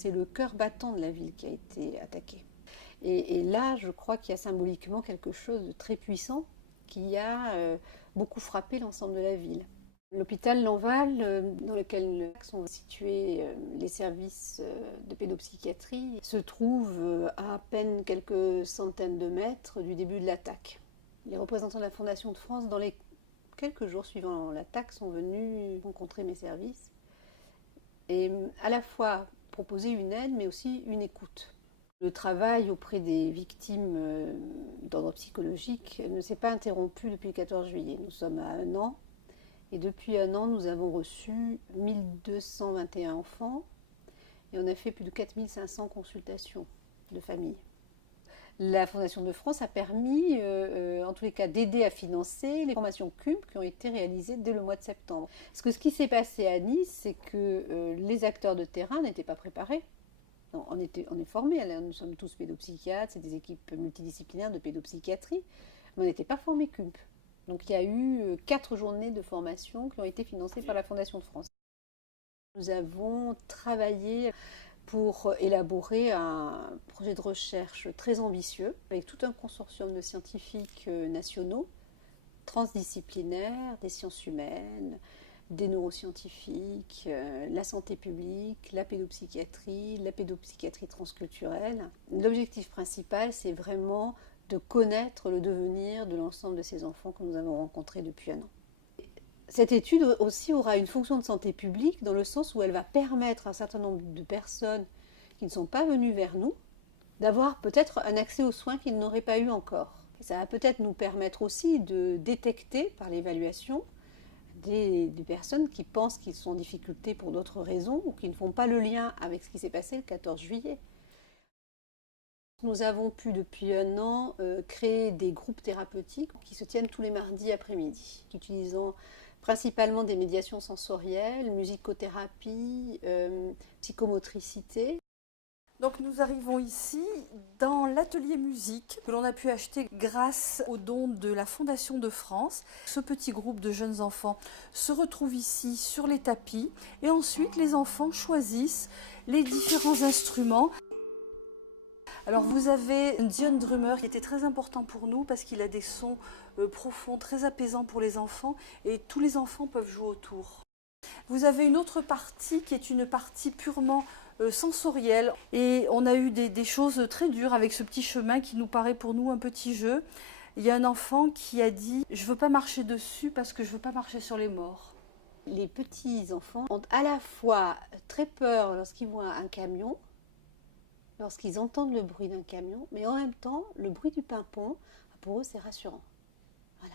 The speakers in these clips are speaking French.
C'est le cœur battant de la ville qui a été attaqué. Et là, je crois qu'il y a symboliquement quelque chose de très puissant qui a beaucoup frappé l'ensemble de la ville. L'hôpital Lanval, dans lequel sont situés les services de pédopsychiatrie, se trouve à peine quelques centaines de mètres du début de l'attaque. Les représentants de la Fondation de France, dans les quelques jours suivant l'attaque, sont venus rencontrer mes services et à la fois proposer une aide, mais aussi une écoute. Le travail auprès des victimes d'ordre psychologique ne s'est pas interrompu depuis le 14 juillet. Nous sommes à 1 an. Et depuis 1 an, nous avons reçu 1221 enfants et on a fait plus de 4500 consultations de famille. La Fondation de France a permis, en tous les cas, d'aider à financer les formations CUMP qui ont été réalisées dès le mois de septembre. Parce que ce qui s'est passé à Nice, c'est que les acteurs de terrain n'étaient pas préparés. Non, on est formés, nous sommes tous pédopsychiatres, c'est des équipes multidisciplinaires de pédopsychiatrie, mais on n'était pas formés CUMP. Donc il y a eu 4 journées de formation qui ont été financées par la Fondation de France. Nous avons travaillé pour élaborer un projet de recherche très ambitieux avec tout un consortium de scientifiques nationaux, transdisciplinaires, des sciences humaines, des neuroscientifiques, la santé publique, la pédopsychiatrie transculturelle. L'objectif principal, c'est vraiment de connaître le devenir de l'ensemble de ces enfants que nous avons rencontrés depuis 1 an. Cette étude aussi aura une fonction de santé publique dans le sens où elle va permettre à un certain nombre de personnes qui ne sont pas venues vers nous d'avoir peut-être un accès aux soins qu'ils n'auraient pas eu encore. Et ça va peut-être nous permettre aussi de détecter par l'évaluation des personnes qui pensent qu'ils sont en difficulté pour d'autres raisons ou qui ne font pas le lien avec ce qui s'est passé le 14 juillet. Nous avons pu depuis 1 an créer des groupes thérapeutiques qui se tiennent tous les mardis après-midi, utilisant principalement des médiations sensorielles, musicothérapie, psychomotricité. Donc nous arrivons ici dans l'atelier musique que l'on a pu acheter grâce aux dons de la Fondation de France. Ce petit groupe de jeunes enfants se retrouve ici sur les tapis et ensuite les enfants choisissent les différents instruments. Alors vous avez un Dion Drummer qui était très important pour nous parce qu'il a des sons profonds, très apaisants pour les enfants et tous les enfants peuvent jouer autour. Vous avez une autre partie qui est une partie purement sensorielle et on a eu des choses très dures avec ce petit chemin qui nous paraît pour nous un petit jeu. Il y a un enfant qui a dit « je ne veux pas marcher dessus parce que je ne veux pas marcher sur les morts ». Les petits enfants ont à la fois très peur lorsqu'ils voient un camion, lorsqu'ils entendent le bruit d'un camion, mais en même temps, le bruit du pimpon, pour eux, c'est rassurant. Voilà.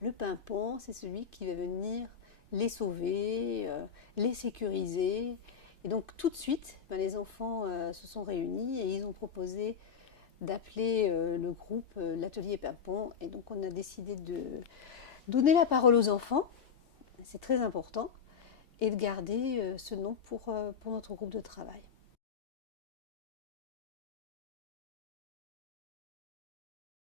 Le pimpon, c'est celui qui va venir les sauver, les sécuriser. Et donc, tout de suite, les enfants se sont réunis et ils ont proposé d'appeler le groupe l'Atelier Pimpon. Et donc, on a décidé de donner la parole aux enfants, c'est très important, et de garder ce nom pour notre groupe de travail.